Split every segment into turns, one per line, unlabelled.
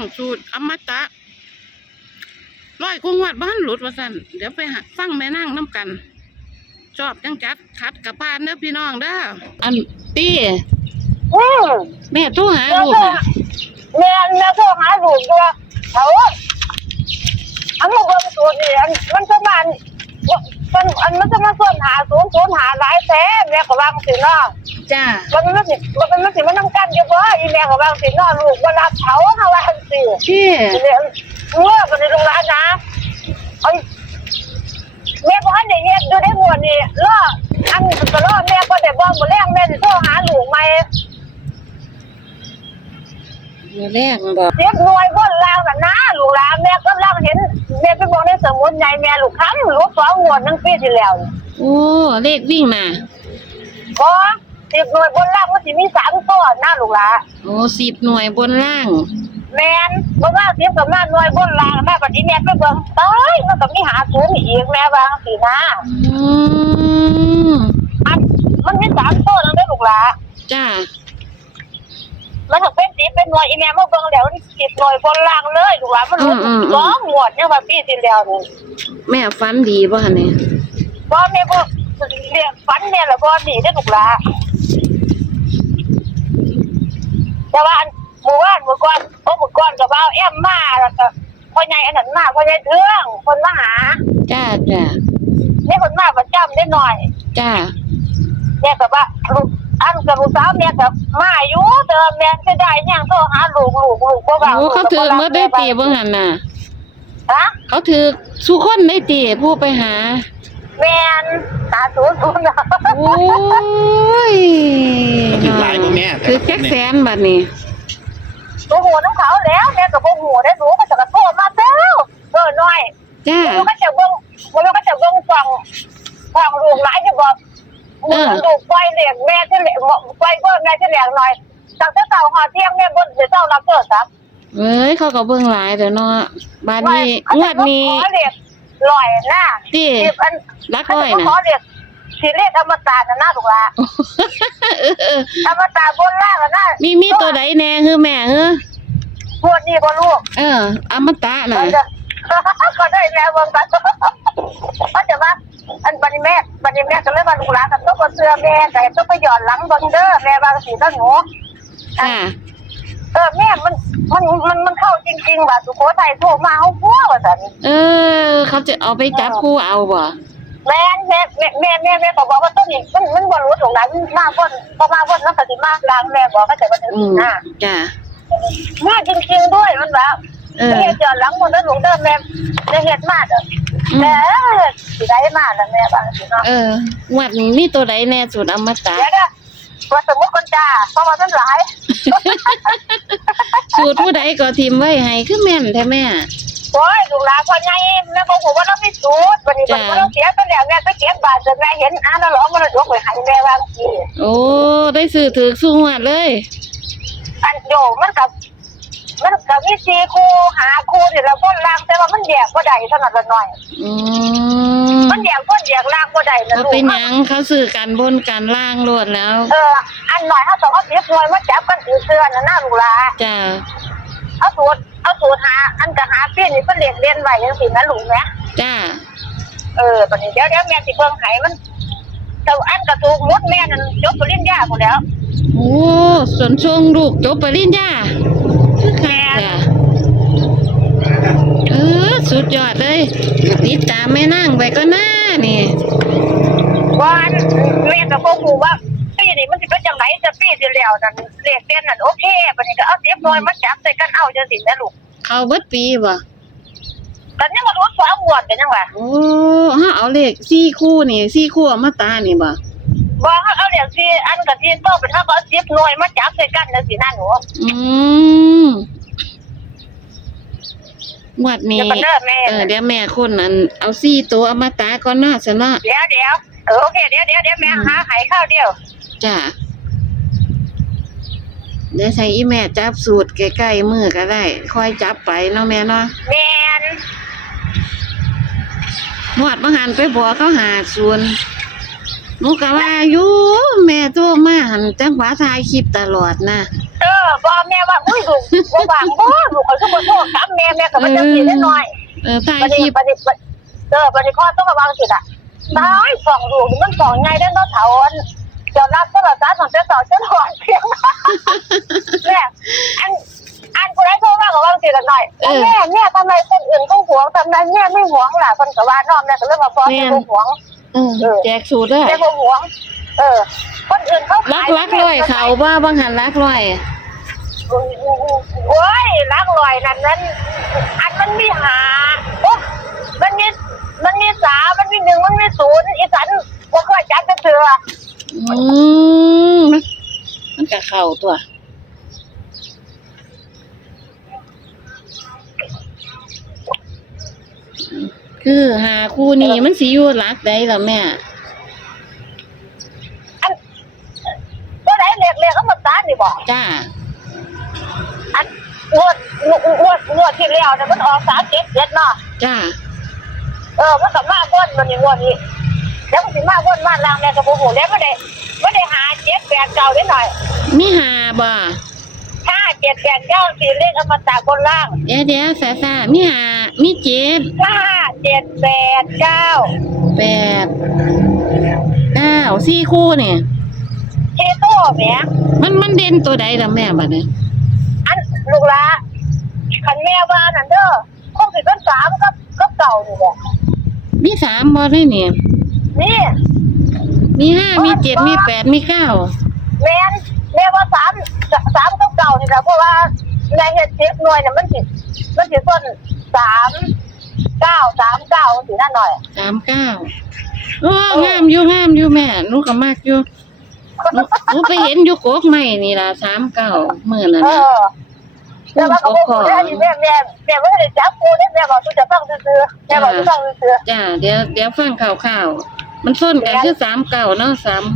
สูตรอมตะร้อยกงวดบ้านหลุดว่าสั่นเดี๋ยวไปหาฟังแม่นั่งน้ำกันชอบจังจัดคัดกับบ้านเด้อพี่น้องเด้ออันตี้แม่โทรหาลูก
แม่โทรหาลูกว่าเขาอันมาเบิ่งสูตรนี่มันจะมามันจะมาส่วนหา0 0หาหลายแสนแม่ก็วางสิเนาะ
จ้า
มันมันนำกันอยู่บ่อีแม่ก็วางสิเนาะลูกบ่รับเขาเฮาว่าจังซี่
พี่
บ่ได้ลงร้านนะไอ้แม่บ่ทันได้เฮ็ดอยู่ได้หมดนี่รออันก็รอแม่บ่ได้บ่แรงแม่สิโทรหาลูกใหม่
แรกบอก
เจ็บหน่วยบนล่างน่ะนะลูกหลานแม่ก็ล่างเห็นแม่ไปบอกในสมุดใหญ่แม่ลูกค้าลูก2งวดนึงปีที่แล้ว
โอ้เลขวิ่งน่ะ
บ่10หน่วยบนล่างมันสิมี3ตัวนะลูกหลาน
โอ้10หน่วยบนล่าง
แม่นบ่ว่า10กับมาหน่วยบนล่างแม่บัดนี้แม่ไปเบิ่งตายมันก็มี50อีกแม่ว่าจังซี่นะอันมันมี3ตัวนั่นเด้อลูกหลาน
จ้า
มันถึงเป็น10เป็นหน่วยอีแม่มาเบิ่งแล้วมัน10หน่วยบนล่างเลยลูกหลานมัน2งวดเนี่ยว่าปีที่แล้วนี่
แม่ฝันดีบ่หั่นนี่
บ่แม่บ่เรียกฝันแม่ละบ่ดีเด้อลูกหลานแต่ว่าเมื่อก่อนก็บ่าวแอมมาแล้วก็พ่อใหญ่อันนั้นมาพ่อใหญ่เทืองคนมาหา
จ้า
นี่คนมาประจำได้หน่อย
จ้า
แม่ก็ว่าลูกอันกับลูกสาวแม่ก็มาอยู่แต่แม่จะได้ยังโทรหาลูกบ่ว่า
โอ้เขาถือมื้อได้ตีบ่หั่นน่ะ
ฮะ
เขาถือสุคนได้ตีผู้ไปหา
แม่น50นะ
โอ้ย
ถือหลายบ่แม่
คือแจ็คแสนบัดนี้
บ่ฮู้นำเขาแล้วแม่ก็บ่ฮู้ได้หนูก็จะโทรมาแล้วน้อย
จ้า
มันก็จะเบิ่งฟังลูกหลายที่บ่ลูกปล่อยเลี้ยงแม่ที่ปล่อยบ่แม่ที่เลี้ยงหน่อยตั้งแต่เช้าหาเที่ยงแม่บ่ได้เช้ารับโทรศัพท์
เอ้ยเขาก็เบิ่งหลายเด้อเนาะบัดนี้งวดนี้
ขอเรียกลอยนะ
ที่รักร้อยนะ
ขอเรียกสิเลขธรรมศาสตร์นะลูกหลานธรรมศาสตร์บนล่างนะ
มีตัวใดแน่คือแม่
พวกนี้บ่ลูก
อมตะน่ะ
ก็ได้แม่เบิ่งกันก็จะว่าอันบัดนี้แม่ก็เลยว่าลูกหลานก็ต้องบ่เชื่อแม่ก็ต้องไปย้อนหลังเบิ่งเด้อแม่ว่าสิเด้อหนูแม่มันเข้าจริงๆว่าสุโขทัยโทรมาเฮาพัวว่าซั่น
เขาจะเอาไปจับคู่เอาบ่
แม่ก็บอกว่าต้นนี้มันบ่รู้ตรงนั้นมาพ่นมันก็สิมาล้างแม่บอกก็จะว่าจังซี่นะ
จ้ะ
มาจริงๆด้วยมันว่าเฮ็ดย้อนหลังมันเด้อลูกเด้อแม่ได้เฮ็ดมาเด้อแต่สิได้มาแล้วแม่บางสิเนาะ
งวดนี้มีตัวใดแน่สุดอมตะ
เดี๋ยวว่าสมมุติคนจ้าเพราะว่ามันหลาย
สูตรผู้ใดก็ทิมไว้ให้คือแม่นแท้แม่
โอ้ยลูกหลานพ่อใหญ่แม่บอกว่าเรามีสูตรวันนี้มันเราเสียไปแล้วแม่ก็เก็บบาทจนแม่เห็นแล้วร้องมันยกไปให้แม่ว่าสิ
โอ้ได้ซื้อถือสู้งวดเลย
อันโยมันกับมี4คู่5คู่นี่แล้วคนล่างแต่ว่ามันแยกบ่ได้เท่านั้นละหน่อยมันแยกล่างบ่ได้นะลูก
เป็นหยังเขาซื้อกันบนกันล่างโลดแล้ว
อันหน่อยเฮาต้องเอา10หน่วยมาจับกันถือเสื้อน่ะนะลูกหลาน
จ้ะ
เอาสูตรหาอันก็หาปีนี่เพิ่นเรียนไว้จังซี่นะลูกแม่
จ้า
ตอนนี้เดี๋ยวแม่สิเบิ่งให้มันแต่อันก็ถูกหมดแม่นั่นจบปริญญาพุ่นแล้ว
โอ้สนช่วงลูกจบปริญญา
แม่
สุดยอดเลยติดตามแม่นั่งไปก็น่านี่
วันแม่ก็บ่ฮู้ว่าปีนี้มันสิเป็นจังได๋จะปีที่แล้วนั่นเลขเด่นนั่นโอเคบัดนี้ก็เอา10หน่วยมาจับใส่กันเอาจังซี่แม่ลูก
เข้าเบิดปีบ่
กันยังบ่รู้2งวดกันยังว่า
โอ้เฮาเอาเลข4คู่นี่4คู่อมตะนี่บ่
เฮาเอาเลข4อันก็ที่โตเป็นเฮาก็เอา10หน่วยมาจับใส่กันจังซี่นะหนู
งวดนี้เดี๋ยวแม่คนนั้นเอา4ตัวอมตะก่อนเนาะซั่นเนาะ
เดี๋ยวโอเคเดี๋ยวแม่หาไข่ข้าวเดียว
จ้ะเดี๋ยวใช้อีแม่จับสูตรใกล้ๆมือก็ได้ค่อยจับไปเนาะแม่เนาะ
แม่น
หวดมาหันไปบอกเขาหาส่วนหนูก็ว่าอยู่แม่โทรมาหันจังหวะถ่ายคลิปตลอดนะ
บ่แม่ว่าอุ้ยลูกบ่บางบ่ลูกเขาก็บ่โทษกับแม่ก็บ่จังซี่ได้น้อย
ถ่าย
บัด
คลิ
นี้
ป
บัดนี้พ่อต้องระวังสิอ่ะตายสองลูกมันสองใหญ่ได้เนาะเฒ่าอันเจ้ารับโทรศัพท์ของเจ้าสาวเจ้าหอนเพียงแม่อันผู้ใดโทรมาก็วางสิละหน่อยแม่ทำไมคนอื่นเขาหวงทำไมแม่ไม่หวงล่ะเพิ่นก็ว่าน้อมแม่ก็เลยว่าพ่อแม่บ่หวง
แจกสูตรเด้อ
แม่บ่หวงคนอื่นเขา
ลักร้อยเขาว่าบางหันลักร้อย
โอ้ยลักลอยนั่นอันมันมีหามันมีสามมันมีหนึ่งมันมีศูนย์อีสันว่าเคยจัดจะเถื่อ
มันก็เข้าตัวคือหาคู่นี้มันสิอยู่หลักใดล่ะแม่
อันก็ไหนเรียกเขามาตานี่บอก
จ้า
อันงวดที่แล้วเนี่ยมันออก377เนาะ
จ้า
มันก็มาวนมันนี่งวดนี้แล้วมันสิมาวนมาล่างแม่ก็บ่ฮู้แล้วไม่ได้หา7 8 9ได้หน่อย
มีหาบ่
5 7 8 9สิเลขอมตะบนล่าง
เดี๋ยวซ่ามีหามีเจ็ด
5 7 8 9
แปดเก้าสี่คู่นี่
เทโต้แหม
มันเด่นตัวใดล่ะแม่บัดนี้
อันลูกหลานคันแม่ว่านั่นเด้อคงสิเป็น3กับเก่านี่แหละ
มีสามบ่ได้นี่
นี่
มีห้ามีเจ็ดมีแปดมีเก้า
แม่ว่า3กับเก่านี่แหละเพราะว่าในเฮ็ด10หน่วยน่ะมันสิส้น3 9 3 9สินั่นหน่อย
39โอ้งามอยู่แม่หนูก็มักอยู่หนูไปเห็นอยู่โกกไม้นี่ล่ะ39มื้อนั้นน่ะ
แต่ว่าก็บ่ได้แม่บ่ได้จับปูได้แม่บอกจะฟังซื่อๆแม่บอกจะฟังซื่อ
จ้าเดี๋ยวฟังข่าวๆมันส้นกันคือ39เนาะ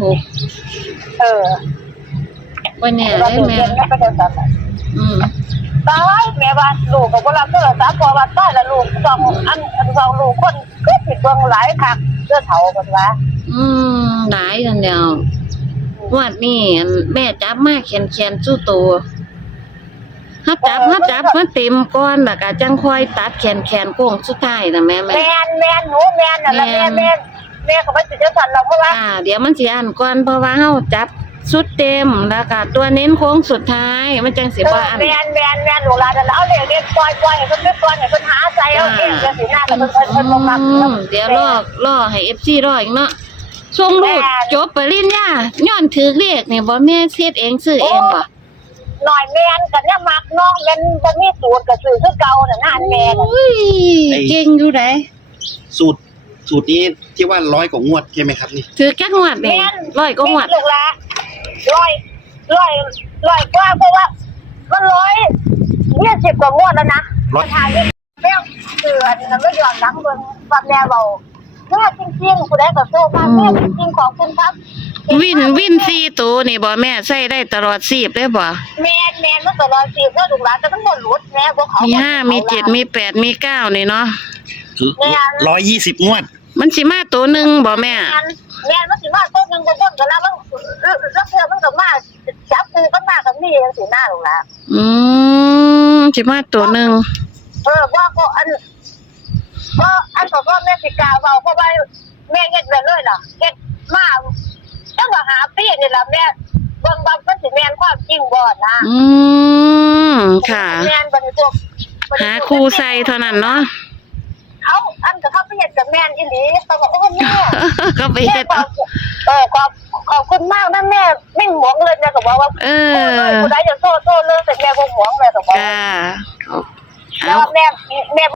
36วันนี้
ว่า
ได้
ตัว
แม่
เองก็เป็นแบบนั้น ตายแม่ว่าลูกก็บ่รับโทรศัพท์เพราะว่าตายแล้วลูกสองลูกคนก็ผิดเบิ่งหลายคักเด้อเฒ่าเพิ่นว่า
หลายจังเดียวงวดนี้แม่จับมาแขนสู้ตัวฮับจับมาเต็มก้อนแล้วก็จังค่อยตัดแขนโค้งสุดท้ายนะแม่
แม่นหนูแม่นน่ะแล้วแม่ก็บ่สิจะสั่นแล้วเพราะว่า
เดี๋ยวมันสิอ่านก่อนเพราะว่าเฮาจับสุดเต็มแล้วก็ตัวเน้นโค้งสุดท้ายมันจังสิบ่อัน
แม่นลูกหลานนั่นเอาเด็กปล่อยให้เพิ่นไปปล่อยให้เพิ่นหาใจเอาเองจังซี่นะเพิ่นบ่มัก
เดี๋ยวรอให้ FC รออีกเนาะส่งลูกจบปริญญาย้อนถือเลขนี่บ่แม่เฮ็ดเองซื้อเองบ่
หน่อยแม่นก็เนี่ยมักน้องแม่นบ่มีสูตรก็ซื้อคือเก่าน่ะนานแม่น่ะ
อุ้ยเก่งอยู่ได
สูตรนี้ที่ว่า100 กว่างวดใช่ไหมครับนี่
ถือแค่งวดนี่100กว่างวด
ลูกละร้อยกว่าเพราะว่ามัน120 กว่างวดแล้วนะทางนี้แม่เตือนมันไม่ยอมรับเบิ่งว่าแม่เว้าแม่จริงๆผู้ใดก็โทรมาแม่จริงๆขอบคุณครับ
วิน4ตัวนี่บ่แม่ใส่ได้ตลอดชีพได้บ่
แม่มันตลอด10แล้วลูกหลานแต่มันบ่หลุดแม่บ่เขา
มี
มี
5มี7มี8มี9นี่เนาะ
คือ120 งวด
มันสิมาตัวหนึงบ่แม่
แม่มันสิมาต้นนึงบ่ต้นก็แล้วมันแล้วเพื่อมันก็มาจับคือก็มากับนี่จังซี่หน้าลูกหลาน
สิมาตัวหนึง
ว่าก็อันก็แม่สิกาเว้าเพราะว่าแม่เฮ็ดไว้เลยล่ะเฮ็ดมาตั้งแต่หาปีนี่ล่ะแม่เบิ่งว่ามันสิแม่นความจริงบ่นะ
ค่ะ
แม่นบ่ได้พวก
หาครูใส่เท่านั้นเนาะ
เอาอันก็เข้าไปเฮ็ดกับแม่นอีหลีก็บอกโอ้แม่
ก็ไปเฮ็ด
ขอบคุณมากนะแม่ไม่หวงเลยแม่ก็บอกว่าผู้ใดจะโทษเลยแต่แม่บ่หวงเลยก็บอก
จ้า
แล้วแม่